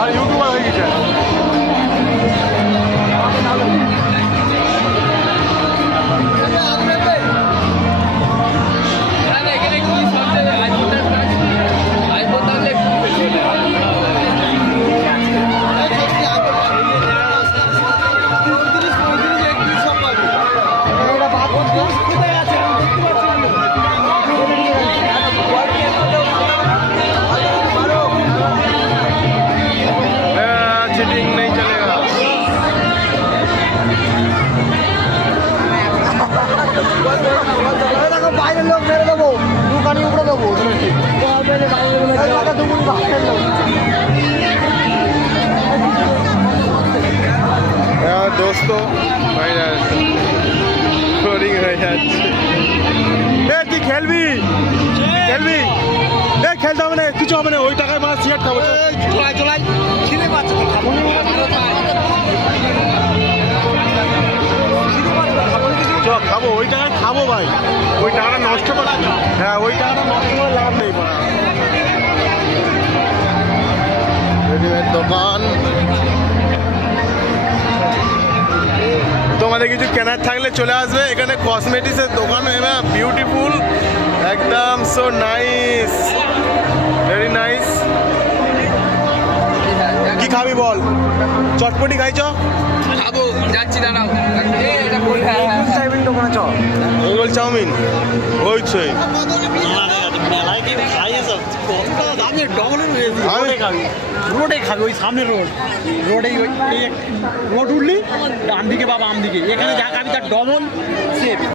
আর YouTuber হয়ে গেছে। Cheating नहीं चलेगा। বাইরের লোক মেরে দেবো, দোকানি উপরে দেবো। दोस्तों भाई स्कोरिंग হয়ে যাচ্ছে। তুই খেলবি খেলবি খেলতে হবে না, কিছু হবে না, ওই টাকায় মাছ সিগারেট খাবো। চলাই চলাই খিদে পাচ্ছে তো খাবো খাবো, ওই টাকায় খাবো ভাই। ওই টাকাটা নষ্ট করে, হ্যাঁ ওই টাকাটা নষ্ট করে লাভ নেই। রেডিমেড দোকান, তোমাদের কিছু কেনার থাকলে চলে আসবে এখানে। কসমেটিক্সের দোকান, বিউটিফুল একদম, সো নাইস, ভেরি নাইস। কি খাবি বল? চটপটি খাইছ? খাবো, যাচ্ছি দাঁড়াও। দোকানে চ, মোগল চাউমিন হইছে। রোডে খাবি, ওই সামনে রোডে রোড উঠলি ডান দিকে বা বাম দিকে, এখানে যা খাবি তার ডবল সেফ।